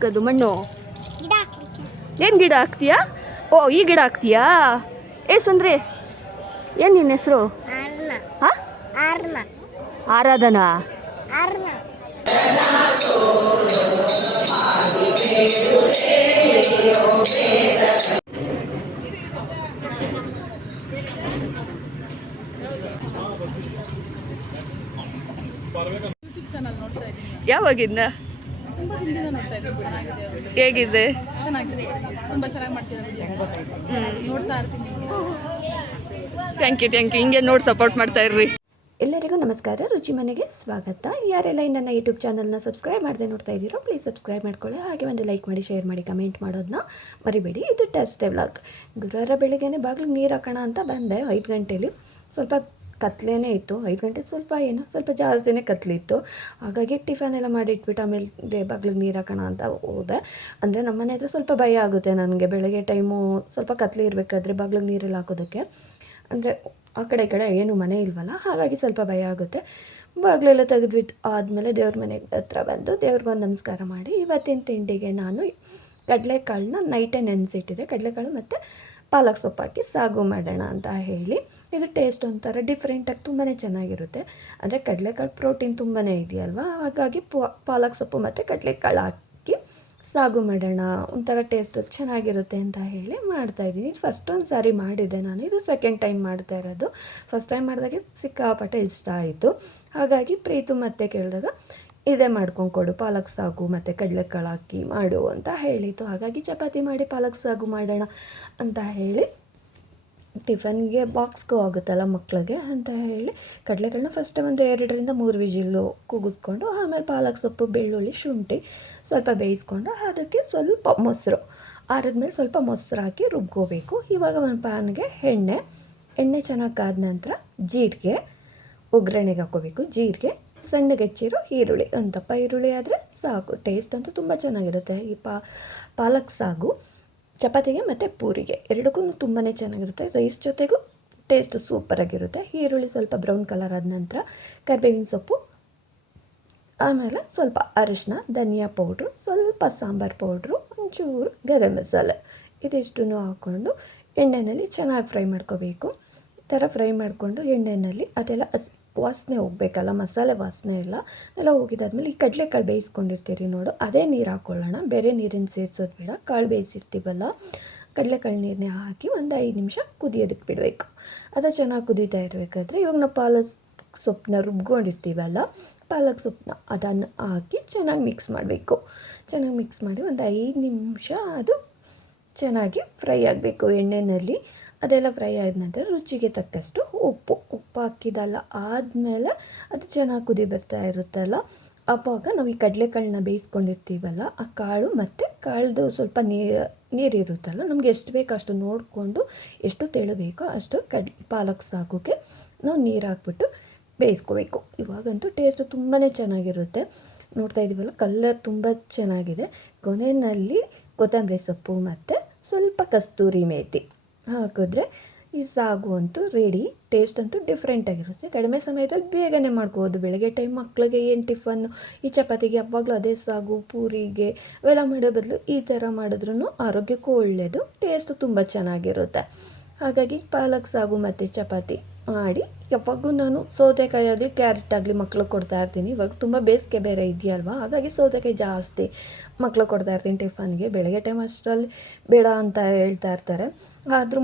ಹಾಕೋದು ಮಣ್ಣು? ಏನು ಗಿಡ ಹಾಕ್ತೀಯಾ? ಓ ಈ ಗಿಡ ಹಾಕ್ತೀಯಾ? ಸುಂದ್ರಿ ಏನು ನಿನ್ನ ಹೆಸರು? ಹಾಂ, ಆರಾಧನಾ. ಯಾವಾಗಿಂದ? ಹೇಗಿದೆ? ಚೆನ್ನಾಗಿದೆ, ತುಂಬ ಚೆನ್ನಾಗಿ ಮಾಡ್ತಿದ್ದಾರೆ. ನೋಡ್ತಾ ಇರ್ತೀನಿ. ಥ್ಯಾಂಕ್ ಯು ಹಿಂಗೆ ನೋಡಿ ಸಪೋರ್ಟ್ ಮಾಡ್ತಾ ಇರ್ರಿ. ಎಲ್ಲರಿಗೂ ನಮಸ್ಕಾರ, ರುಚಿ ಮನೆಗೆ ಸ್ವಾಗತ. ಯಾರೆಲ್ಲ ನನ್ನ ಯೂಟ್ಯೂಬ್ ಚಾನಲ್ನ ಸಬ್ಸ್ಕ್ರೈಬ್ ಮಾಡದೆ ನೋಡ್ತಾ ಇದ್ದೀರೋ ಪ್ಲೀಸ್ ಸಬ್ಸ್ಕ್ರೈಬ್ ಮಾಡ್ಕೊಳ್ಳಿ. ಹಾಗೆ ಒಂದು ಲೈಕ್ ಮಾಡಿ, ಶೇರ್ ಮಾಡಿ, ಕಮೆಂಟ್ ಮಾಡೋದನ್ನ ಮರಿಬೇಡಿ. ಇದು ಟೆಸ್ಟ್ ವ್ಲಾಗ್. ಗುರುವಾರ ಬೆಳಗ್ಗೆನೇ ಬಾಗಿಲಿಗೆ ನೀರು ಹಾಕೋಣ ಅಂತ ಬಂದೆ 5 ಗಂಟೆಲಿ. ಸ್ವಲ್ಪ ಕತ್ಲೇನೇ ಇತ್ತು, 5 ಗಂಟೆ ಸ್ವಲ್ಪ ಜಾಸ್ತಿನೇ ಕತ್ಲಿತ್ತು. ಹಾಗಾಗಿ ಟಿಫನ್ ಎಲ್ಲ ಮಾಡಿಟ್ಬಿಟ್ಟು ಆಮೇಲೆ ಬಾಗಿಲಿಗೆ ನೀರು ಹಾಕೋಣ ಅಂತ ಹೋದೆ. ಅಂದರೆ ನಮ್ಮ ಮನೆ ಹತ್ರ ಸ್ವಲ್ಪ ಭಯ ಆಗುತ್ತೆ ನನಗೆ, ಬೆಳಗ್ಗೆ ಟೈಮು ಸ್ವಲ್ಪ ಕತ್ಲೆ ಇರಬೇಕಾದ್ರೆ ಬಾಗಿಲಿಗೆ ನೀರೆಲ್ಲ ಹಾಕೋದಕ್ಕೆ. ಅಂದರೆ ಆ ಕಡೆ ಈ ಕಡೆ ಏನು ಮನೆ ಇಲ್ವಲ್ಲ, ಹಾಗಾಗಿ ಸ್ವಲ್ಪ ಭಯ ಆಗುತ್ತೆ. ಬಾಗಿಲೆಲ್ಲ ತೆಗೆದ್ಬಿಟ್ಟು ಆದಮೇಲೆ ದೇವ್ರ ಮನೆ ಹತ್ರ ಬಂದು ದೇವ್ರಿಗೊಂದು ನಮಸ್ಕಾರ ಮಾಡಿ ಇವತ್ತಿನ ತಿಂಡಿಗೆ ನಾನು ಕಡಲೆಕಾಳನ್ನ ನೈಟೇ ನೆನೆಸಿಟ್ಟಿದ್ದೆ. ಕಡಲೆಕಾಳು ಮತ್ತು ಪಾಲಕ್ ಸೊಪ್ಪು ಹಾಕಿ ಸಾಗು ಮಾಡೋಣ ಅಂತ ಹೇಳಿ. ಇದು ಟೇಸ್ಟ್ ಒಂಥರ ಡಿಫ್ರೆಂಟಾಗಿ ತುಂಬಾ ಚೆನ್ನಾಗಿರುತ್ತೆ. ಅಂದರೆ ಕಡಲೆಕಾಳು ಪ್ರೋಟೀನ್ ತುಂಬಾ ಇದೆಯಲ್ವ, ಹಾಗಾಗಿ ಪಾಲಕ್ ಸೊಪ್ಪು ಮತ್ತು ಕಡಲೆಕಾಳು ಹಾಕಿ ಸಾಗು ಮಾಡೋಣ, ಒಂಥರ ಟೇಸ್ಟ್ ಚೆನ್ನಾಗಿರುತ್ತೆ ಅಂತ ಹೇಳಿ ಮಾಡ್ತಾಯಿದ್ದೀನಿ. ಫಸ್ಟ್ ಒಂದು ಸಾರಿ ಮಾಡಿದ್ದೆ ನಾನು, ಇದು ಸೆಕೆಂಡ್ ಟೈಮ್ ಮಾಡ್ತಾ ಇರೋದು. ಫಸ್ಟ್ ಟೈಮ್ ಮಾಡಿದಾಗೆ ಸಿಕ್ಕಾಪಟ್ಟೆ ಇಷ್ಟ ಆಯಿತು. ಹಾಗಾಗಿ ಪ್ರೀತು ಮತ್ತೆ ಕೇಳಿದಾಗ ಇದೇ ಮಾಡ್ಕೊಂಡು ಕೊಡು, ಪಾಲಕ್ ಸಾಗು ಮತ್ತು ಕಡಲೆಕಾಳು ಹಾಕಿ ಮಾಡು ಅಂತ ಹೇಳಿತು. ಹಾಗಾಗಿ ಚಪಾತಿ ಮಾಡಿ ಪಾಲಕ್ ಸಾಗು ಮಾಡೋಣ ಅಂತ ಹೇಳಿ ಟಿಫನ್ಗೆ ಬಾಕ್ಸ್ಗೂ ಆಗುತ್ತಲ್ಲ ಮಕ್ಕಳಿಗೆ ಅಂತ ಹೇಳಿ ಕಡಲೆಕಾಳನ್ನ ಫಸ್ಟ್ ಒಂದು 2-3 ವಿಜಿಲ್ಲು ಕೂಗಿಸ್ಕೊಂಡು ಆಮೇಲೆ ಪಾಲಕ್ ಸೊಪ್ಪು, ಬೆಳ್ಳುಳ್ಳಿ, ಶುಂಠಿ ಸ್ವಲ್ಪ ಬೇಯಿಸ್ಕೊಂಡು ಅದಕ್ಕೆ ಸ್ವಲ್ಪ ಮೊಸರು ಆರಿದ್ಮೇಲೆ ಸ್ವಲ್ಪ ಮೊಸರು ಹಾಕಿ ರುಬ್ಕೋಬೇಕು. ಇವಾಗ ಒಂದು ಪ್ಯಾನ್ಗೆ ಎಣ್ಣೆ ಚೆನ್ನಾಗಿ ಕಾದ ನಂತರ ಜೀರಿಗೆ ಒಗ್ಗರಣೆಗೆ ಹಾಕೋಬೇಕು. ಜೀರಿಗೆ, ಸಣ್ಣಗೆ ಹೆಚ್ಚಿರೋ ಈರುಳ್ಳಿ, ಒಂದು ದಪ್ಪ ಈರುಳ್ಳಿ ಆದರೆ ಸಾಕು. ಟೇಸ್ಟ್ ಅಂತೂ ತುಂಬ ಚೆನ್ನಾಗಿರುತ್ತೆ. ಈ ಪಾಲಕ್ ಸಾಗು ಚಪಾತಿಗೆ ಮತ್ತು ಪೂರಿಗೆ ಎರಡಕ್ಕೂ ತುಂಬಾ ಚೆನ್ನಾಗಿರುತ್ತೆ. ರೈಸ್ ಜೊತೆಗೂ ಟೇಸ್ಟ್ ಸೂಪರಾಗಿರುತ್ತೆ. ಈರುಳ್ಳಿ ಸ್ವಲ್ಪ ಬ್ರೌನ್ ಕಲರ್ ಆದ ನಂತರ ಕರಿಬೇವಿನ ಸೊಪ್ಪು, ಆಮೇಲೆ ಸ್ವಲ್ಪ ಅರಿಶಿನ, ಧನಿಯಾ ಪೌಡ್ರು, ಸ್ವಲ್ಪ ಸಾಂಬಾರು ಪೌಡ್ರು, ಒಂಚೂರು ಗರಂ ಮಸಾಲೆ, ಇದಿಷ್ಟನ್ನು ಹಾಕ್ಕೊಂಡು ಎಣ್ಣೆಯಲ್ಲಿ ಚೆನ್ನಾಗಿ ಫ್ರೈ ಮಾಡ್ಕೋಬೇಕು. ಈ ಥರ ಫ್ರೈ ಮಾಡಿಕೊಂಡು ಎಣ್ಣೆಯಲ್ಲಿ ಅದೆಲ್ಲ ವಾಸನೆ ಹೋಗಬೇಕಲ್ಲ, ಮಸಾಲೆ ವಾಸನೆ ಎಲ್ಲ ಹೋಗಿದ್ದಾದ್ಮೇಲೆ ಈ ಕಡಲೆಕಾಳು ಬೇಯಿಸ್ಕೊಂಡಿರ್ತೀರಿ ನೋಡು, ಅದೇ ನೀರು ಹಾಕ್ಕೊಳ್ಳೋಣ. ಬೇರೆ ನೀರಿನ ಸೇರಿಸೋದು ಬೇಡ. ಕಾಳು ಬೇಯಿಸಿರ್ತೀವಲ್ಲ, ಕಡಲೆಕಾಳು ನೀರನ್ನೇ ಹಾಕಿ ಒಂದು 5 ನಿಮಿಷ ಕುದಿಯೋದಕ್ಕೆ ಬಿಡಬೇಕು. ಅದು ಚೆನ್ನಾಗಿ ಕುದೀತಾ ಇರಬೇಕಾದ್ರೆ ಇವಾಗ ನಾವು ಪಾಲಕ್ ಸೊಪ್ಪನ್ನ ರುಬ್ಕೊಂಡಿರ್ತೀವಲ್ಲ, ಪಾಲಕ್ ಸೊಪ್ಪನ್ನ ಅದನ್ನು ಹಾಕಿ ಚೆನ್ನಾಗಿ ಮಿಕ್ಸ್ ಮಾಡಬೇಕು. ಚೆನ್ನಾಗಿ ಮಿಕ್ಸ್ ಮಾಡಿ ಒಂದು 5 ನಿಮಿಷ ಅದು ಚೆನ್ನಾಗಿ ಫ್ರೈ ಆಗಬೇಕು ಎಣ್ಣೆಯಲ್ಲಿ. ಅದೆಲ್ಲ ಫ್ರೈ ಆದ ನಂತರ ರುಚಿಗೆ ತಕ್ಕಷ್ಟು ಉಪ್ಪು ಹಾಕಿದಲ್ಲ ಆದಮೇಲೆ ಅದು ಚೆನ್ನಾಗಿ ಕುದಿ ಬರ್ತಾ ಇರುತ್ತಲ್ಲ, ಆವಾಗ ನಾವು ಈ ಕಡಲೆಕಾಳನ್ನ ಬೇಯಿಸ್ಕೊಂಡಿರ್ತೀವಲ್ಲ, ಆ ಕಾಳು ಮತ್ತು ಕಾಳ್ದು ಸ್ವಲ್ಪ ನೀರಿರುತ್ತಲ್ಲ, ನಮಗೆ ಎಷ್ಟು ಬೇಕೋ ಅಷ್ಟು ನೋಡಿಕೊಂಡು ಎಷ್ಟು ತೆಳಬೇಕೋ ಅಷ್ಟು ಪಾಲಕ್ ಸಾಗುಗೆ ನಾವು ನೀರು ಹಾಕ್ಬಿಟ್ಟು ಬೇಯಿಸ್ಕೋಬೇಕು. ಇವಾಗಂತೂ ಟೇಸ್ಟು ತುಂಬಾ ಚೆನ್ನಾಗಿರುತ್ತೆ. ನೋಡ್ತಾ ಇದ್ದೀವಲ್ಲ, ಕಲರ್ ತುಂಬ ಚೆನ್ನಾಗಿದೆ. ಕೊನೆಯಲ್ಲಿ ಕೊತ್ತಂಬರಿ ಸೊಪ್ಪು ಮತ್ತು ಸ್ವಲ್ಪ ಕಸ್ತೂರಿ ಮೇಥಿ ಹಾಕಿದ್ರೆ ಈ ಸಾಗು ಅಂತೂ ರೆಡಿ. ಟೇಸ್ಟ್ ಅಂತೂ ಡಿಫ್ರೆಂಟಾಗಿರುತ್ತೆ. ಕಡಿಮೆ ಸಮಯದಲ್ಲಿ ಬೇಗನೆ ಮಾಡ್ಕೋಬೋದು. ಬೆಳಗ್ಗೆ ಟೈಮ್ ಮಕ್ಕಳಿಗೆ ಏನು ಟಿಫನ್ನು, ಈ ಚಪಾತಿಗೆ ಯಾವಾಗಲೂ ಅದೇ ಸಾಗು, ಪೂರಿಗೆ ಅವೆಲ್ಲ ಮಾಡೋ ಬದಲು ಈ ಥರ ಮಾಡಿದ್ರೂ ಆರೋಗ್ಯಕ್ಕೂ ಒಳ್ಳೆಯದು, ಟೇಸ್ಟು ತುಂಬ ಚೆನ್ನಾಗಿರುತ್ತೆ. ಹಾಗಾಗಿ ಪಾಲಕ್ ಸಾಗು ಮತ್ತು ಚಪಾತಿ ಮಾಡಿ ಯಾವಾಗೂ ನಾನು ಸೌತೆಕಾಯಿ ಆಗಲಿ ಕ್ಯಾರೆಟ್ ಆಗಲಿ ಮಕ್ಳಿಗೆ ಕೊಡ್ತಾ ಇರ್ತೀನಿ. ಇವಾಗ ತುಂಬ ಬೇಸಿಗೆ ಬೇರೆ ಇದೆಯಲ್ವ, ಹಾಗಾಗಿ ಸೌತೆಕಾಯಿ ಜಾಸ್ತಿ ಮಕ್ಳಿಗೆ ಕೊಡ್ತಾ ಇರ್ತೀನಿ ಟಿಫನ್ಗೆ. ಬೆಳಗ್ಗೆ ಟೈಮ್ ಅಷ್ಟರಲ್ಲಿ ಬೇಡ ಅಂತ ಹೇಳ್ತಾ ಇರ್ತಾರೆ, ಆದರೂ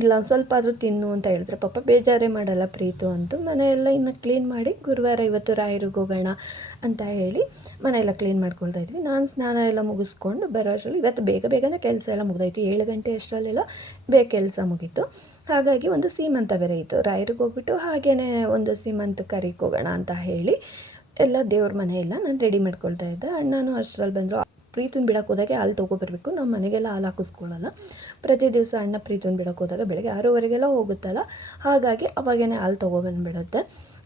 ಇಲ್ಲ ಸ್ವಲ್ಪ ಆದರೂ ತಿನ್ನು ಅಂತ ಹೇಳಿದ್ರೆ ಪಾಪ ಬೇಜಾರೇ ಮಾಡಲ್ಲ ಪ್ರೀತು ಅಂತೂ. ಮನೆಯೆಲ್ಲ ಇನ್ನು ಕ್ಲೀನ್ ಮಾಡಿ ಗುರುವಾರ ಇವತ್ತು ರಾಯರಿಗೆ ಹೋಗೋಣ ಅಂತ ಹೇಳಿ ಮನೆಯೆಲ್ಲ ಕ್ಲೀನ್ ಮಾಡ್ಕೊಳ್ತಾ ಇದ್ವಿ. ನಾನು ಸ್ನಾನ ಎಲ್ಲ ಮುಗಿಸ್ಕೊಂಡು ಬರೋ ಅಷ್ಟರಲ್ಲಿ ಇವತ್ತು ಬೇಗನೆ ಕೆಲಸ ಎಲ್ಲ ಮುಗಿದೋಯ್ತು. 7 ಗಂಟೆ ಅಷ್ಟರಲ್ಲೆಲ್ಲ ಬೇಗ ಕೆಲಸ ಮುಗೀತು. ಹಾಗಾಗಿ ಒಂದು ಸೀಮಂತ ಬೇರೆ ಇತ್ತು, ರಾಯರಿಗೆ ಹೋಗ್ಬಿಟ್ಟು ಹಾಗೆಯೇ ಒಂದು ಸೀಮಂತ ಕರಿಗೆ ಹೋಗೋಣ ಅಂತ ಹೇಳಿ ಎಲ್ಲ ದೇವ್ರ ಮನೆಯೆಲ್ಲ ನಾನು ರೆಡಿ ಮಾಡ್ಕೊಳ್ತಾ ಇದ್ದೆ. ಅಣ್ಣನೂ ಅಷ್ಟರಲ್ಲಿ ಬಂದರು. ಪ್ರೀತುನ ಬಿಡೋಕೆ ಹೋದಾಗೆ ಹಾಲು ತೊಗೊಬರ್ಬೇಕು. ನಮ್ಮ ಮನೆಗೆಲ್ಲ ಹಾಲು ಹಾಕಿಸ್ಕೊಳ್ಳಲ್ಲ. ಪ್ರತಿ ದಿವಸ ಅಣ್ಣ ಪ್ರೀತುನ ಬಿಡೋಕೆ ಹೋದಾಗ ಬೆಳಗ್ಗೆ 6:30ಗೆಲ್ಲ ಹೋಗುತ್ತಲ್ಲ, ಹಾಗಾಗಿ ಅವಾಗೇ ಹಾಲು ತೊಗೊಬಂದುಬಿಡುತ್ತೆ.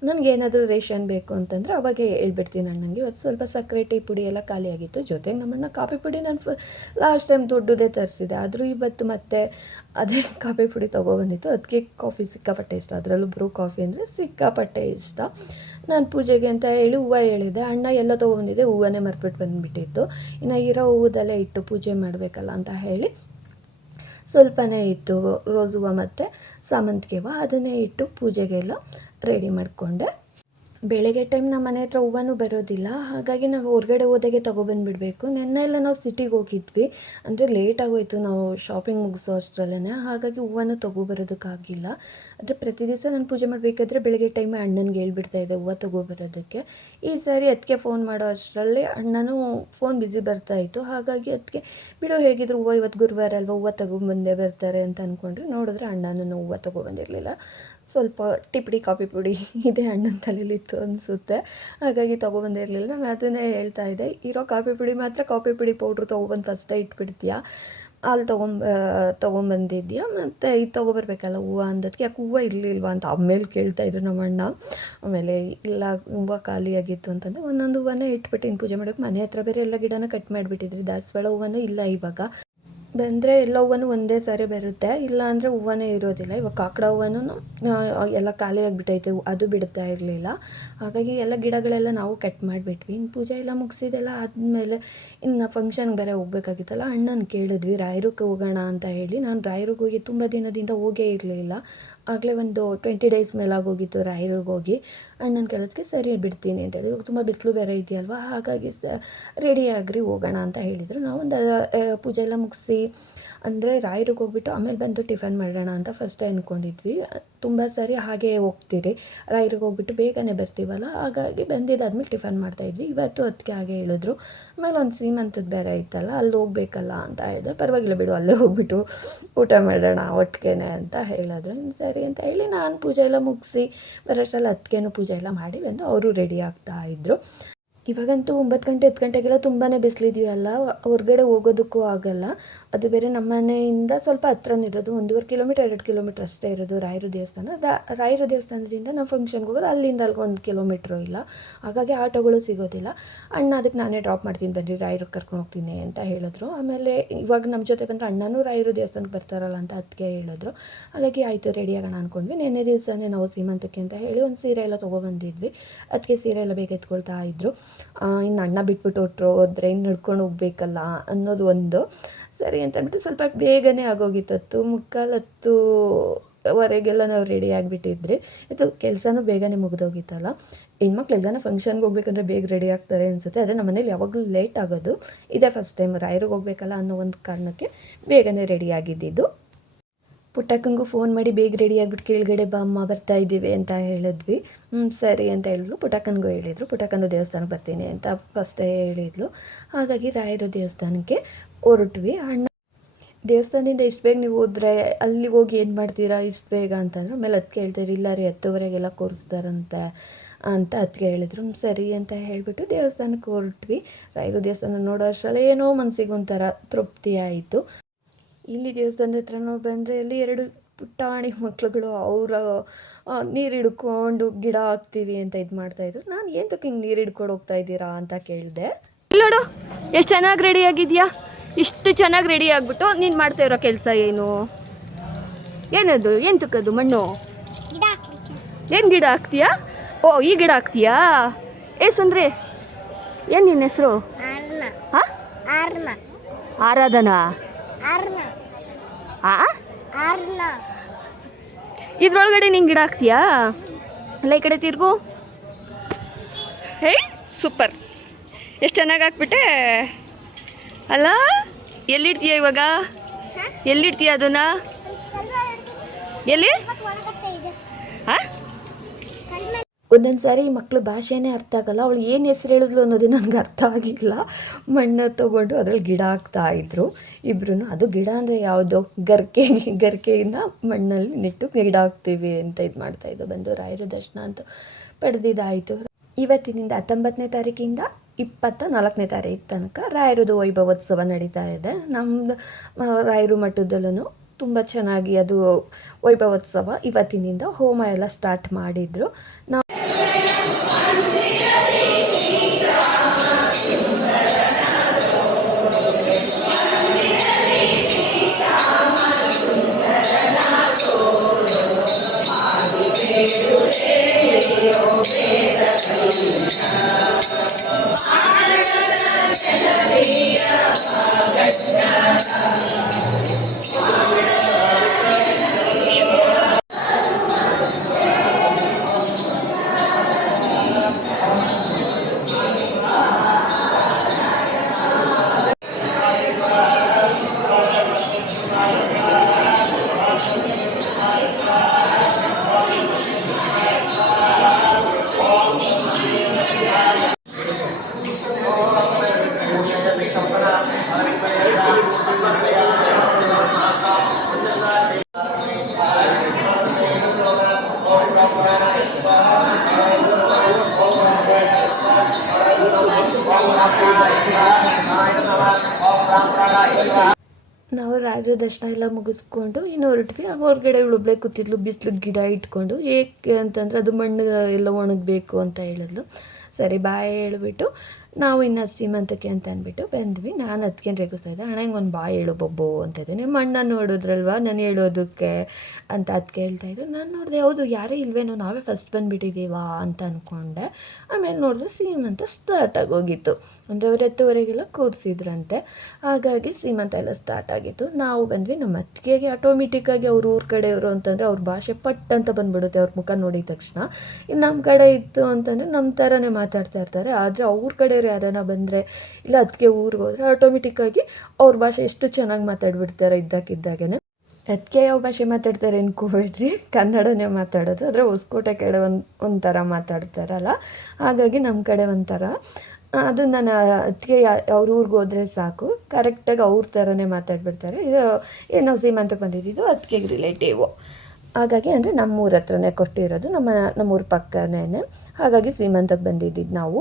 ನನಗೆ ಏನಾದರೂ ರೇಷನ್ ಬೇಕು ಅಂತಂದರೆ ಅವಾಗೆ ಹೇಳ್ಬಿಡ್ತೀನಿ ಅಣ್ಣಂಗೆ. ಇವತ್ತು ಸ್ವಲ್ಪ ಸಕ್ಕರೆ ಟೀ ಪುಡಿ ಎಲ್ಲ ಖಾಲಿಯಾಗಿತ್ತು. ಜೊತೆಗೆ ನಮ್ಮಣ್ಣ ಕಾಫಿ ಪುಡಿ ನಾನು ಲಾಸ್ಟ್ ಟೈಮ್ ದೊಡ್ಡದೇ ತರಿಸಿದೆ, ಆದರೂ ಇವತ್ತು ಮತ್ತೆ ಅದೇ ಕಾಫಿ ಪುಡಿ ತೊಗೊಬಂದಿತ್ತು. ಅದಕ್ಕೆ ಕಾಫಿ ಸಿಕ್ಕಾಪಟ್ಟೆ ಇಷ್ಟ, ಅದರಲ್ಲೂ ಬ್ರೂ ಕಾಫಿ ಅಂದರೆ ಸಿಕ್ಕಾಪಟ್ಟೆ ಇಷ್ಟ. ನಾನು ಪೂಜೆಗೆ ಅಂತ ಹೇಳಿ ಹೂವು ಹೇಳಿದೆ, ಅಣ್ಣ ಎಲ್ಲ ತೊಗೊಬಂದಿದ್ದೆ, ಹೂವನ್ನೇ ಮರ್ತ್ಬಿಟ್ಟು ಬಂದುಬಿಟ್ಟಿತ್ತು. ಇನ್ನು ಇರೋ ಹೂವದಲ್ಲೇ ಇಟ್ಟು ಪೂಜೆ ಮಾಡಬೇಕಲ್ಲ ಅಂತ ಹೇಳಿ ಸ್ವಲ್ಪನೇ ಇತ್ತು ರೋಸ್ ಹೂವು ಮತ್ತು ಸಾಮಂತಿಗೆ ಹೂವು, ಅದನ್ನೇ ಇಟ್ಟು ಪೂಜೆಗೆಲ್ಲ ರೆಡಿ ಮಾಡಿಕೊಂಡೆ. ಬೆಳಗ್ಗೆ ಟೈಮ್ ನಮ್ಮ ಮನೆ ಹತ್ರ ಹೂವನೂ ಬರೋದಿಲ್ಲ, ಹಾಗಾಗಿ ನಾವು ಹೊರಗಡೆ ಹೋದಾಗೆ ತೊಗೊಬಂದುಬಿಡಬೇಕು. ನೆನ್ನೆ ಎಲ್ಲ ನಾವು ಸಿಟಿಗೆ ಹೋಗಿದ್ವಿ, ಅಂದರೆ ಲೇಟಾಗೋಯಿತು ನಾವು ಶಾಪಿಂಗ್ ಮುಗಿಸೋ ಅಷ್ಟರಲ್ಲೇ, ಹಾಗಾಗಿ ಹೂವನೂ ತೊಗೊಬರೋದಕ್ಕಾಗಿಲ್ಲ. ಆದರೆ ಪ್ರತಿ ದಿವಸ ನಾನು ಪೂಜೆ ಮಾಡಬೇಕಾದ್ರೆ ಬೆಳಗ್ಗೆ ಟೈಮೇ ಅಣ್ಣನಿಗೆ ಹೇಳ್ಬಿಡ್ತಾಯಿದ್ದೆ ಹೂವು ತೊಗೊಬರೋದಕ್ಕೆ. ಈ ಸಾರಿ ಅದಕ್ಕೆ ಫೋನ್ ಮಾಡೋ ಅಷ್ಟರಲ್ಲಿ ಅಣ್ಣನೂ ಫೋನ್ ಬ್ಯುಸಿ ಬರ್ತಾಯಿತ್ತು, ಹಾಗಾಗಿ ಅದಕ್ಕೆ ಬಿಡೋ ಹೇಗಿದ್ರು ಹೂವು ಇವತ್ತು ಗುರುವಾರ ಅಲ್ವಾ, ಹೂವು ತೊಗೊಂಬಂದೇ ಬರ್ತಾರೆ ಅಂತ ಅಂದ್ಕೊಂಡ್ರೆ ನೋಡಿದ್ರೆ ಅಣ್ಣನೂ ಹೂವು ತೊಗೊಬಂದಿರಲಿಲ್ಲ. ಸ್ವಲ್ಪ ಟೀ ಪುಡಿ ಕಾಫಿ ಪುಡಿ ಇದೇ ಅಣ್ಣನ ತಲೆಯಲ್ಲಿತ್ತು ಅನಿಸುತ್ತೆ, ಹಾಗಾಗಿ ತೊಗೊಬಂದಿರಲಿಲ್ಲ. ನಾನು ಅದನ್ನೇ ಹೇಳ್ತಾ ಇದ್ದೆ, ಇರೋ ಕಾಫಿ ಪುಡಿ ಮಾತ್ರ ಕಾಫಿ ಪುಡಿ ಪೌಡ್ರು ತೊಗೊಬಂದು ಫಸ್ಟೇ ಇಟ್ಬಿಡ್ತೀಯಾ, ಅಲ್ಲಿ ತೊಗೊಂಬಂದಿದ್ಯಾ, ಮತ್ತು ಇದು ತೊಗೊಬರ್ಬೇಕಲ್ಲ ಹೂವು ಅಂದದಕ್ಕೆ, ಯಾಕೆ ಹೂವು ಇರಲಿಲ್ವಾ ಅಂತ ಆಮೇಲೆ ಕೇಳ್ತಾಯಿದ್ರು ನಮ್ಮ ಅಣ್ಣ. ಆಮೇಲೆ ಇಲ್ಲ ಹೂವು ಖಾಲಿಯಾಗಿತ್ತು ಅಂತಂದರೆ ಒಂದೊಂದು ಹೂವನ್ನೇ ಇಟ್ಬಿಟ್ಟು ಪೂಜೆ ಮಾಡೋಕ್ಕೆ. ಮನೆ ಹತ್ರ ಬೇರೆ ಎಲ್ಲ ಗಿಡನ ಕಟ್ ಮಾಡಿಬಿಟ್ಟಿದ್ರಿ, ದಾಸವಾಳ ಹೂವನೂ ಇಲ್ಲ ಇವಾಗ. ಬಂದರೆ ಎಲ್ಲ ಹೂವನೂ ಒಂದೇ ಸಾರಿ ಬರುತ್ತೆ, ಇಲ್ಲ ಅಂದರೆ ಹೂವನೇ ಇರೋದಿಲ್ಲ. ಇವಾಗ ಕಾಕಡ ಹೂವನೂ ಎಲ್ಲ ಖಾಲಿಯಾಗಿಬಿಟ್ಟೈತೆ, ಅದು ಬಿಡ್ತಾ ಇರಲಿಲ್ಲ. ಹಾಗಾಗಿ ಎಲ್ಲ ಗಿಡಗಳೆಲ್ಲ ನಾವು ಕಟ್ ಮಾಡಿಬಿಟ್ವಿ. ಇನ್ನು ಪೂಜೆ ಎಲ್ಲ ಮುಗಿಸಿದೆಲ್ಲ ಆದಮೇಲೆ ಇನ್ನು ಫಂಕ್ಷನ್ಗೆ ಬೇರೆ ಹೋಗ್ಬೇಕಾಗಿತ್ತಲ್ಲ, ಅಣ್ಣನ ಕೇಳಿದ್ವಿ ರಾಯರಿಗೆ ಹೋಗೋಣ ಅಂತ ಹೇಳಿ. ನಾನು ರಾಯರಿಗೆ ಹೋಗಿ ತುಂಬ ದಿನದಿಂದ ಹೋಗೇ ಇರಲಿಲ್ಲ, ಆಗಲೇ ಒಂದು 20 ಡೇಸ್ ಮೇಲಾಗೋಗಿತ್ತು ರಾಯರಿಗೆ ಹೋಗಿ. ಅಣ್ಣನ ಕೇಳೋದಕ್ಕೆ ಸರಿ ಬಿಡ್ತೀನಿ ಅಂತ ಹೇಳಿ. ಇವಾಗ ತುಂಬ ಬಿಸಿಲು ಬೇರೆ ಇದೆಯಲ್ವ, ಹಾಗಾಗಿ ರೆಡಿ ಆಗ್ರಿ ಹೋಗೋಣ ಅಂತ ಹೇಳಿದರು. ನಾವೊಂದು ಪೂಜೆ ಎಲ್ಲ ಮುಗಿಸಿ ಅಂದರೆ ರಾಯರಿಗೆ ಹೋಗ್ಬಿಟ್ಟು ಆಮೇಲೆ ಬಂದು ಟಿಫನ್ ಮಾಡೋಣ ಅಂತ ಫಸ್ಟೇ ಅಂದ್ಕೊಂಡಿದ್ವಿ. ತುಂಬ ಸಾರಿ ಹಾಗೆ ಹೋಗ್ತೀರಿ, ರಾಯರಿಗೆ ಹೋಗ್ಬಿಟ್ಟು ಬೇಗನೆ ಬರ್ತೀವಲ್ಲ, ಹಾಗಾಗಿ ಬಂದಿದ್ದಾದ್ಮೇಲೆ ಟಿಫನ್ ಮಾಡ್ತಾಯಿದ್ವಿ. ಇವತ್ತು ಅದಕ್ಕೆ ಹಾಗೆ ಹೇಳಿದ್ರು. ಆಮೇಲೆ ಒಂದು ಸೀಮಂತದ ಬೇರೆ ಇತ್ತಲ್ಲ, ಅಲ್ಲಿ ಹೋಗ್ಬೇಕಲ್ಲ ಅಂತ ಹೇಳಿದೆ. ಪರವಾಗಿಲ್ಲ ಬಿಡು, ಅಲ್ಲೇ ಹೋಗ್ಬಿಟ್ಟು ಊಟ ಮಾಡೋಣ ಒಟ್ಟಿಗೆ ಅಂತ ಹೇಳಿದ್ರು. ಸರಿ ಅಂತ ಹೇಳಿ ನಾನು ಪೂಜೆ ಎಲ್ಲ ಮುಗಿಸಿ ಬರೋಷ್ಟರಲ್ಲಿ ಅದಕ್ಕೇನು ಪೂಜೆ ಎಲ್ಲ ಮಾಡಿ ಬಂದು ಅವರು ರೆಡಿ ಆಗ್ತಾಯಿದ್ರು. ಇವಾಗಂತೂ 9 ಗಂಟೆ 10 ಗಂಟೆಗೆಲ್ಲ ತುಂಬಾ ಬಿಸಿಲಿದೆಯಲ್ಲ, ಹೊರಗಡೆ ಹೋಗೋದಕ್ಕೂ ಆಗೋಲ್ಲ. ಅದು ಬೇರೆ ನಮ್ಮ ಮನೆಯಿಂದ ಸ್ವಲ್ಪ ಹತ್ರನೇ ಇರೋದು, 1.5 ಕಿಲೋಮೀಟರ್ 2 ಕಿಲೋಮೀಟ್ರ್ ಅಷ್ಟೇ ಇರೋದು ರಾಯರ ದೇವಸ್ಥಾನ. ರಾಯರ ದೇವಸ್ಥಾನದಿಂದ ನಾವು ಫಂಕ್ಷನ್ಗೆ ಹೋಗೋದು ಅಲ್ಲಿಂದ ಅಲ್ಲಿಗೆ 1 ಕಿಲೋಮೀಟ್ರು ಇಲ್ಲ, ಹಾಗಾಗಿ ಆಟೋಗಳು ಸಿಗೋದಿಲ್ಲ. ಅಣ್ಣ ಅದಕ್ಕೆ ನಾನೇ ಡ್ರಾಪ್ ಮಾಡ್ತೀನಿ ಬನ್ನಿ, ರಾಯರಿಗೆ ಕರ್ಕೊಂಡು ಹೋಗ್ತೀನಿ ಅಂತ ಹೇಳಿದ್ರು. ಆಮೇಲೆ ಇವಾಗ ನಮ್ಮ ಜೊತೆ ಬಂದರೆ ಅಣ್ಣನೂ ರಾಯರ ದೇವಸ್ಥಾನಕ್ಕೆ ಬರ್ತಾರಲ್ಲ ಅಂತ ಅದಕ್ಕೆ ಹೇಳಿದ್ರು. ಹಾಗಾಗಿ ಆಯಿತು ರೆಡಿ ಆಗೋಣ ಅಂದ್ಕೊಂಡ್ವಿ. ನೆನ್ನೆ ದಿವಸನೇ ನಾವು ಸೀಮಂತಕ್ಕೆ ಅಂತ ಹೇಳಿ ಒಂದು ಸೀರೆ ಎಲ್ಲ ತೊಗೊಬಂದಿದ್ವಿ, ಅದಕ್ಕೆ ಸೀರೆ ಎಲ್ಲ ಬೇಗ ಎತ್ಕೊಳ್ತಾ ಇದ್ದರು. ಇನ್ನು ಅಣ್ಣ ಬಿಟ್ಬಿಟ್ಟು ಹೋದ್ರೆ ಇನ್ನು ನಡ್ಕೊಂಡು ಹೋಗ್ಬೇಕಲ್ಲ ಅನ್ನೋದು ಒಂದು. ಸರಿ ಅಂತ ಅಂದ್ಬಿಟ್ಟು ಸ್ವಲ್ಪ ಬೇಗನೆ ಆಗೋಗಿತ್ತು, 9:45 ನಾವು ರೆಡಿ ಆಗಿಬಿಟ್ಟಿದ್ರಿ. ಇದು ಕೆಲಸನೂ ಬೇಗನೆ ಮುಗಿದೋಗಿತ್ತಲ್ಲ. ಹೆಣ್ಮಕ್ಳೆಲ್ಲನ ಫಂಕ್ಷನ್ಗೆ ಹೋಗ್ಬೇಕಂದ್ರೆ ಬೇಗ ರೆಡಿ ಆಗ್ತಾರೆ ಅನಿಸುತ್ತೆ, ಆದರೆ ನಮ್ಮ ಮನೇಲಿ ಯಾವಾಗಲೂ ಲೇಟ್ ಆಗೋದು. ಇದೇ ಫಸ್ಟ್ ಟೈಮ್ ರಾಯರಿಗೆ ಹೋಗ್ಬೇಕಲ್ಲ ಅನ್ನೋ ಒಂದು ಕಾರಣಕ್ಕೆ ಬೇಗನೆ ರೆಡಿ ಆಗಿದ್ದಿದ್ದು. ಪುಟ್ಟಕ್ಕಂಗೂ ಫೋನ್ ಮಾಡಿ ಬೇಗ ರೆಡಿ ಆಗಿಬಿಟ್ಟು ಕೆಳಗಡೆ ಬಾ ಅಮ್ಮ ಬರ್ತಾ ಇದ್ದೀವಿ ಅಂತ ಹೇಳಿದ್ವಿ. ಸರಿ ಅಂತ ಹೇಳಿದ್ಲು. ಪುಟ್ಟಕ್ಕನಿಗೂ ಹೇಳಿದರು, ಪುಟ್ಟಕ್ಕನ ದೇವಸ್ಥಾನಕ್ಕೆ ಬರ್ತೀನಿ ಅಂತ ಫಸ್ಟೇ ಹೇಳಿದ್ಲು. ಹಾಗಾಗಿ ರಾಯರ ದೇವಸ್ಥಾನಕ್ಕೆ ಹೊರಟ್ವಿ. ಅಣ್ಣ ದೇವಸ್ಥಾನದಿಂದ ಇಷ್ಟು ಬೇಗ ನೀವು ಹೋದರೆ ಅಲ್ಲಿ ಹೋಗಿ ಏನು ಮಾಡ್ತೀರಾ ಇಷ್ಟು ಬೇಗ ಅಂತಂದ್ರೆ, ಆಮೇಲೆ ಅದಕ್ಕೆ ಹೇಳ್ತಾರೆ ಇಲ್ಲ ರೀ 10:00ವರೆಗೆಲ್ಲ ಕೂರಿಸ್ತಾರಂತೆ ಅಂತ ಅದಕ್ಕೆ ಹೇಳಿದ್ರು. ಸರಿ ಅಂತ ಹೇಳಿಬಿಟ್ಟು ದೇವಸ್ಥಾನಕ್ಕೆ ಹೊರಟ್ವಿ. ರಾಯರ ದೇವಸ್ಥಾನ ನೋಡೋ ಅಷ್ಟರಲ್ಲೇ ಏನೋ ಮನಸ್ಸಿಗೆ ಒಂಥರ ತೃಪ್ತಿ ಆಯಿತು. ಇಲ್ಲಿ ದೇವಸ್ಥಾನದ ಹತ್ರನೂ ಬಂದರೆ ಅಲ್ಲಿ 2 ಪುಟ್ಟಾಣಿ ಮಕ್ಳುಗಳು ಅವರ ನೀರು ಹಿಡ್ಕೊಂಡು ಗಿಡ ಹಾಕ್ತೀವಿ ಅಂತ ಇದು ಮಾಡ್ತಾಯಿದ್ರು. ನಾನು ಏನಕ್ಕೆ ಹಿಂಗೆ ನೀರು ಹಿಡ್ಕೊಂಡು ಹೋಗ್ತಾ ಇದ್ದೀರಾ ಅಂತ ಕೇಳಿದೆ. ನೋಡು ಎಷ್ಟು ಚೆನ್ನಾಗಿ ರೆಡಿ ಆಗಿದೆಯಾ, ಇಷ್ಟು ಚೆನ್ನಾಗಿ ರೆಡಿ ಆಗಿಬಿಟ್ಟು ನೀನು ಮಾಡ್ತಾ ಇರೋ ಕೆಲಸ ಏನು? ಏನದು ಎಂತಕ್ಕದು ಮಣ್ಣು? ಏನು ಗಿಡ ಹಾಕ್ತೀಯಾ? ಓ ಈ ಗಿಡ ಹಾಕ್ತೀಯಾ? ಸುಂದ್ರಿ ಏನು ನಿನ್ನ ಹೆಸರು? ಹಾಂ ಆರಾಧನಾ. ಇದ್ರೊಳಗಡೆ ನೀನು ಗಿಡ ಹಾಕ್ತೀಯಾ? ಅಲ್ಲ ಈ ಕಡೆ ತಿರ್ಗು. ಹೇ ಸೂಪರ್, ಎಷ್ಟು ಚೆನ್ನಾಗಿ ಹಾಕ್ಬಿಟ್ಟೆ ಅಲ್ಲ. ಎಲ್ಲಿಡ್ತೀಯ ಇವಾಗ? ಎಲ್ಲಿಡ್ತೀಯ ಅದನ್ನ? ಎಲ್ಲಿ? ಹಾಂ, ಒಂದೊಂದು ಸಾರಿ ಮಕ್ಕಳು ಭಾಷೆನೇ ಅರ್ಥ ಆಗಲ್ಲ. ಅವಳು ಏನು ಹೆಸ್ರು ಹೇಳಿದ್ಲು ಅನ್ನೋದೇ ನನಗೆ ಅರ್ಥ ಆಗಿಲ್ಲ. ಮಣ್ಣು ತೊಗೊಂಡು ಅದ್ರಲ್ಲಿ ಗಿಡ ಹಾಕ್ತಾಯಿದ್ರು ಇಬ್ಬರೂ. ಅದು ಗಿಡ ಅಂದರೆ ಯಾವುದೋ ಗರಿಕೆಯಿಂದ ಮಣ್ಣಲ್ಲಿ ನೆಟ್ಟು ಗಿಡ ಹಾಕ್ತೀವಿ ಅಂತ ಇದು ಮಾಡ್ತಾಯಿದ್ದು. ಬಂದು ರಾಯರ ದರ್ಶನ ಅಂತ ಪಡೆದಿದ್ದಾಯಿತು. ಇವತ್ತಿನಿಂದ 19ನೇ ತಾರೀಕಿಂದ 24ನೇ ತಾರೀಕು ತನಕ ರಾಯರದು ವೈಭವೋತ್ಸವ ನಡೀತಾ ಇದೆ. ನಮ್ಮದು ರಾಯರು ಮಠದಲ್ಲೂ ತುಂಬ ಚೆನ್ನಾಗಿ ಅದು ವೈಭವೋತ್ಸವ ಇವತ್ತಿನಿಂದ ಹೋಮ ಎಲ್ಲ ಸ್ಟಾರ್ಟ್ ಮಾಡಿದರು. ನಾವು ನಾವು ರಾತ್ರಿ ದರ್ಶನ ಎಲ್ಲ ಮುಗಿಸ್ಕೊಂಡು ಇನ್ನು ಹೊರಟ್ವಿ. ಹೊರಗಡೆ ಇವಳೊಬ್ಳೆ ಕೂತಿದ್ಲು, ಬಿಸಿಲು ಗಿಡ ಇಟ್ಕೊಂಡು. ಏಕೆ ಅಂತಂದರೆ ಅದು ಮಣ್ಣು ಎಲ್ಲ ಒಣಗಬೇಕು ಅಂತ ಹೇಳಿದ್ಲು. ಸರಿ ಬಾಯ್ ಹೇಳ್ಬಿಟ್ಟು ನಾವು ಇನ್ನು ಸೀಮಂತಕ್ಕೆ ಅಂತ ಅಂದ್ಬಿಟ್ಟು ಬಂದ್ವಿ. ನಾನು ಅದಕ್ಕೇನು ರೇಗಿಸ್ತಾ ಇದ್ದೆ, ಅಣ್ಣ ಹಿಂಗೆ ಒಂದು ಬಾಯ್ ಹೇಳು ಬೊಬ್ಬು ಅಂತ ಇದ್ದೆ. ನಿಮ್ಮ ಅಣ್ಣ ನೋಡಿದ್ರಲ್ವ ನಾನು ಹೇಳೋದಕ್ಕೆ ಅಂತ ಅದಕ್ಕೆ ಹೇಳ್ತಾಯಿದ್ರು. ನಾನು ನೋಡಿದೆ ಹೌದು ಯಾರೇ ಇಲ್ವೇನೋ, ನಾವೇ ಫಸ್ಟ್ ಬಂದುಬಿಟ್ಟಿದ್ದೀವಾ ಅಂತ ಅಂದ್ಕೊಂಡೆ. ಆಮೇಲೆ ನೋಡಿದ್ರೆ ಸೀಮಂತ ಸ್ಟಾರ್ಟ್ ಆಗೋಗಿತ್ತು. ಅಂದರೆ ಅವ್ರು 10:30 ಕೂರಿಸಿದ್ರಂತೆ. ಹಾಗಾಗಿ ಸೀಮಂತ ಎಲ್ಲ ಸ್ಟಾರ್ಟ್ ಆಗಿತ್ತು. ನಾವು ಬಂದ್ವಿ. ನಮ್ಮ ಅತ್ತಿಗೆಗೆ ಆಟೋಮೆಟಿಕ್ಕಾಗಿ ಅವ್ರ ಊರ ಕಡೆಯವರು ಅಂತಂದರೆ ಅವ್ರ ಭಾಷೆ ಪಟ್ ಅಂತ ಬಂದ್ಬಿಡುತ್ತೆ ಅವ್ರ ಮುಖ ನೋಡಿದ ತಕ್ಷಣ. ಇನ್ನು ನಮ್ಮ ಕಡೆ ಇತ್ತು ಅಂತಂದರೆ ನಮ್ಮ ಥರನೇ ಮಾತಾಡ್ತಾ ಇರ್ತಾರೆ. ಆದರೆ ಅವ್ರ ಕಡೆ ಯಾರನ್ನ ಬಂದರೆ ಇಲ್ಲ ಅದಕ್ಕೆ ಊರಿಗೆ ಹೋದರೆ ಆಟೋಮೆಟಿಕ್ಕಾಗಿ ಅವ್ರ ಭಾಷೆ ಎಷ್ಟು ಚೆನ್ನಾಗಿ ಮಾತಾಡ್ಬಿಡ್ತಾರೆ ಇದ್ದಕ್ಕಿದ್ದಾಗೇ. ಅದಕ್ಕೆ ಯಾವ ಭಾಷೆ ಮಾತಾಡ್ತಾರೆ ಅನ್ಕೋಬೇಡ್ರಿ, ಕನ್ನಡನೇ ಮಾತಾಡೋದು. ಆದರೆ ಹೊಸಕೋಟೆ ಕಡೆ ಒಂಥರ ಮಾತಾಡ್ತಾರಲ್ಲ, ಹಾಗಾಗಿ ನಮ್ಮ ಕಡೆ ಒಂಥರ ಅದು ನಾನು ಅದಕ್ಕೆ ಅವ್ರ ಊರಿಗೆ ಹೋದರೆ ಸಾಕು ಕರೆಕ್ಟಾಗಿ ಅವ್ರ ಥರನೇ ಮಾತಾಡ್ಬಿಡ್ತಾರೆ. ಇದು ನಾವು ಸೀಮಂತಕ್ಕೆ ಬಂದಿದ್ದು ಅದಕ್ಕೆ ರಿಲೇಟಿವು. ಹಾಗಾಗಿ ಅಂದರೆ ನಮ್ಮೂರ ಹತ್ರನೇ ಕೊಟ್ಟಿರೋದು, ನಮ್ಮೂರ ಪಕ್ಕನೇ. ಹಾಗಾಗಿ ಸೀಮಂತಕ್ಕೆ ಬಂದಿದ್ದು ನಾವು.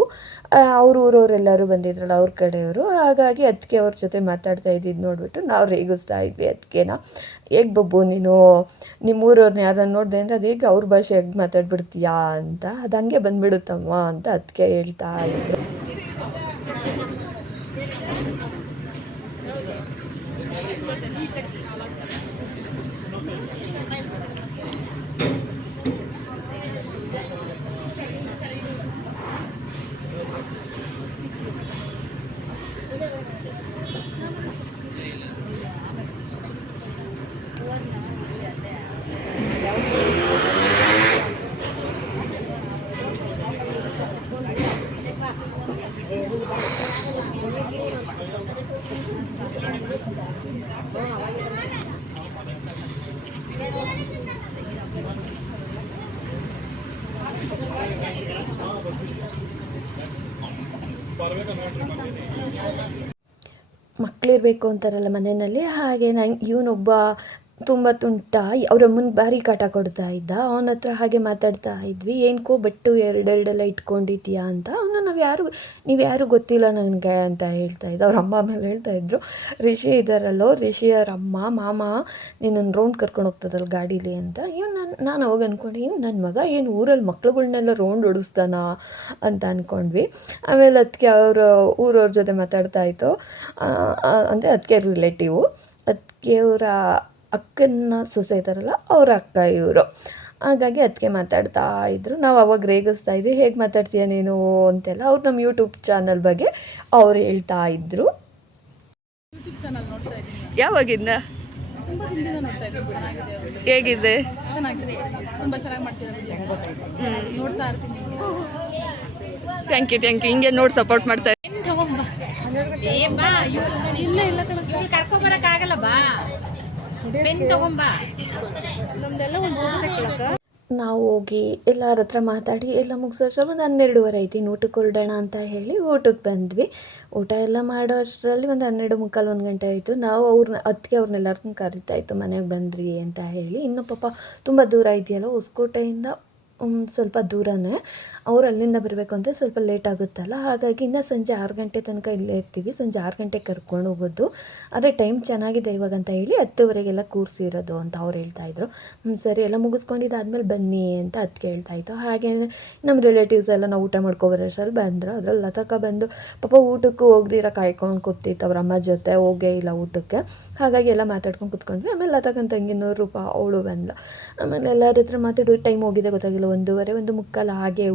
ಅವ್ರ ಊರವರೆಲ್ಲರೂ ಬಂದಿದ್ರಲ್ಲ ಅವ್ರ ಕಡೆಯವರು. ಹಾಗಾಗಿ ಅದಕ್ಕೆ ಅವ್ರ ಜೊತೆ ಮಾತಾಡ್ತಾ ಇದ್ದಿದ್ದು ನೋಡಿಬಿಟ್ಟು ನಾವು ರೇಗಿಸ್ತಾ ಇದ್ವಿ ಅದಕ್ಕೆನ. ಹೇಗೆ ಬಬ್ಬು ನೀನು ನಿಮ್ಮೂರವ್ರನ್ನ ಯಾರನ್ನ ನೋಡಿದೆ ಅಂದರೆ ಅದು ಹೇಗೆ ಅವ್ರ ಭಾಷೆ ಹೇಗೆ ಮಾತಾಡ್ಬಿಡ್ತೀಯಾ ಅಂತ, ಅದು ಹಂಗೆ ಬಂದುಬಿಡುತ್ತಮ್ಮ ಅಂತ ಅದಕ್ಕೆ ಹೇಳ್ತಾ ಇದ್ರು. ಮಕ್ಕಳಿರಬೇಕು ಅಂತಾರಲ್ಲ ಮನೆಯಲ್ಲಿ, ಹಾಗೆ ಇವನೊಬ್ಬ ತುಂಬ ತುಂಟ, ಅವ್ರ ಅಮ್ಮನಿಗೆ ಭಾರಿ ಕಾಟ ಕೊಡ್ತಾ ಇದ್ದ. ಅವನ ಹತ್ರ ಹಾಗೆ ಮಾತಾಡ್ತಾ ಇದ್ವಿ. ಏನಕ್ಕೋ ಬಟ್ಟು ಎರಡೆರಡೆಲ್ಲ ಇಟ್ಕೊಂಡಿದ್ದೀಯಾ ಅಂತ. ಅವನು ನೀವು ಯಾರು ಗೊತ್ತಿಲ್ಲ ನನಗೆ ಅಂತ ಹೇಳ್ತಾ ಇದ್ದ. ಅವ್ರ ಅಮ್ಮ ಆಮೇಲೆ ಹೇಳ್ತಾಯಿದ್ರು, ರಿಷಿ ಇದ್ದಾರಲ್ಲೋ, ರಿಷಿಯವ್ರ ಅಮ್ಮ ಮಾಮ ನೀನೊಂದು ರೌಂಡ್ ಕರ್ಕೊಂಡು ಹೋಗ್ತದಲ್ಲ ಗಾಡೀಲಿ ಅಂತ. ನಾನು ಅವಾಗ ಅಂದ್ಕೊಂಡೆ ನನ್ನ ಮಗ ಏನು ಊರಲ್ಲಿ ಮಕ್ಳುಗಳ್ನೆಲ್ಲ ರೌಂಡ್ ಓಡಿಸ್ತಾನ ಅಂತ ಅಂದ್ಕೊಂಡ್ವಿ. ಆಮೇಲೆ ಅದಕ್ಕೆ ಊರವ್ರ ಜೊತೆ ಮಾತಾಡ್ತಾ ಇತ್ತು. ಅಂದರೆ ಅದಕ್ಕೆ ರಿಲೇಟಿವು, ಅದಕ್ಕೆ ಅವರ ಅಕ್ಕನ ಸೊಸೆ ಇದ್ದಾರಲ್ಲ ಅವ್ರ ಅಕ್ಕ ಇವರು. ಹಾಗಾಗಿ ಅದಕ್ಕೆ ಮಾತಾಡ್ತಾ ಇದ್ದರು. ನಾವು ಅವಾಗ ರೇಗಿಸ್ತಾ ಇದ್ವಿ, ಹೇಗೆ ಮಾತಾಡ್ತೀಯ ನೀನು ಅಂತೆಲ್ಲ. ಅವ್ರು ನಮ್ಮ ಯೂಟ್ಯೂಬ್ ಚಾನಲ್ ಬಗ್ಗೆ ಅವ್ರು ಹೇಳ್ತಾ ಇದ್ದರು. ಯೂಟ್ಯೂಬ್ ಚಾನಲ್ ನೋಡ್ತಾ ಇದ್ದೀನಿ. ಯಾವಾಗಿಂದ? ತುಂಬ ದಿನದಿಂದ ನೋಡ್ತಾ ಇದ್ದೀನಿ. ಚೆನ್ನಾಗಿದೆ, ಹೇಗಿದೆ? ಚೆನ್ನಾಗಿದೆ, ತುಂಬ ಚೆನ್ನಾಗಿ ಮಾಡ್ತೀರಾ ವಿಡಿಯೋ, ನೋಡ್ತಾ ಇರ್ತೀನಿ. ಥ್ಯಾಂಕ್ ಯು ಹಿಂಗೆ ನೋಡಿ ಸಪೋರ್ಟ್ ಮಾಡ್ತಾ ಕರ್ಕೊಬರಕ್ಕಾಗಲ್ಲ ಬಾ, ಪೆನ್ ತಗೊಂಬಾ. ನಾವು ಹೋಗಿ ಎಲ್ಲರ ಹತ್ರ ಮಾತಾಡಿ ಎಲ್ಲ ಮುಗಿಸೋಷ್ಟ್ರಲ್ಲಿ ಒಂದು 12:30 ಆಯ್ತು. ಇನ್ನು ಊಟಕ್ಕೆ ಹೊರಡೋಣ ಅಂತ ಹೇಳಿ ಊಟಕ್ಕೆ ಬಂದ್ವಿ. ಊಟ ಎಲ್ಲ ಮಾಡೋ ಅಷ್ಟರಲ್ಲಿ ಒಂದು 12:45 1 ಗಂಟೆ ಆಯಿತು. ನಾವು ಅದಕ್ಕೆ ಅವ್ರನ್ನೆಲ್ಲರನ್ನೂ ಕರಿತಾ ಇತ್ತು ಮನೆಗೆ ಬಂದ್ರಿ ಅಂತ ಹೇಳಿ. ಇನ್ನು ಪಾಪ ತುಂಬ ದೂರ ಇದೆಯಲ್ಲ ಹೊಸಕೋಟೆಯಿಂದ, ಸ್ವಲ್ಪ ದೂರನೇ. ಅವ್ರು ಅಲ್ಲಿಂದ ಬರಬೇಕು ಅಂದರೆ ಸ್ವಲ್ಪ ಲೇಟ್ ಆಗುತ್ತಲ್ಲ, ಹಾಗಾಗಿ ಇನ್ನು ಸಂಜೆ 6 ಗಂಟೆ ತನಕ ಇಲ್ಲೇ ಇರ್ತೀವಿ. ಸಂಜೆ 6 ಗಂಟೆಗೆ ಕರ್ಕೊಂಡು ಹೋಗೋದು. ಆದರೆ ಟೈಮ್ ಚೆನ್ನಾಗಿದೆ ಇವಾಗ ಅಂತ ಹೇಳಿ 10:00 ಕೂರಿಸಿರೋದು ಅಂತ ಅವ್ರು ಹೇಳ್ತಾಯಿದ್ರು. ಸರಿ ಎಲ್ಲ ಮುಗಿಸ್ಕೊಂಡಿದ್ದಾದ್ಮೇಲೆ ಬನ್ನಿ ಅಂತ ಅದಕ್ಕೆ ಹೇಳ್ತಾಯಿತ್ತು. ಹಾಗೇ ನಮ್ಮ ರಿಲೇಟಿವ್ಸ್ ಎಲ್ಲ ನಾವು ಊಟ ಮಾಡ್ಕೊಬರೋಷ್ಟ್ರಲ್ಲಿ ಬಂದರು. ಅದ್ರಲ್ಲಿ ಲತಕ್ಕ ಬಂದು ಪಾಪ ಊಟಕ್ಕೂ ಹೋಗ್ದಿರ ಕಾಯ್ಕೊಂಡು ಕೂತಿತ್ತು ಅವ್ರ ಅಮ್ಮ ಜೊತೆ, ಹೋಗೇ ಇಲ್ಲ ಊಟಕ್ಕೆ. ಹಾಗಾಗಿ ಎಲ್ಲ ಮಾತಾಡ್ಕೊಂಡು ಕೂತ್ಕೊಂಡ್ವಿ. ಆಮೇಲೆ ಲತಕ್ಕನ ತಂಗಿ ರೂಪ ಅವಳು ಬಂದು. ಆಮೇಲೆ ಎಲ್ಲರ ಹತ್ರ ಮಾತಾಡೋ ಟೈಮ್ ಹೋಗಿದೆ ಗೊತ್ತಾಗಿಲ್ಲ. 1:30 1:45 ಹಾಗೆ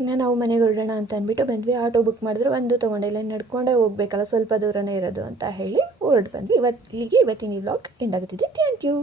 ಇನ್ನು ನಾವು ಮನೆಗೆ ಹೊರಡೋಣ ಅಂತ ಅಂದ್ಬಿಟ್ಟು ಬಂದ್ವಿ. ಆಟೋ ಬುಕ್ ಮಾಡಿದ್ರೆ ಒಂದು ತೊಗೊಂಡಿಲ್ಲ, ನಡ್ಕೊಂಡೇ ಹೋಗಬೇಕಲ್ಲ, ಸ್ವಲ್ಪ ದೂರನೇ ಇರೋದು ಅಂತ ಹೇಳಿ ಹೊರಟು ಬಂದ್ವಿ. ಇಲ್ಲಿಗೆ ಇವತ್ತಿನ ಈ ವ್ಲಾಗ್ ಎಂಡ್ ಆಗುತ್ತಿದೆ. Thank you.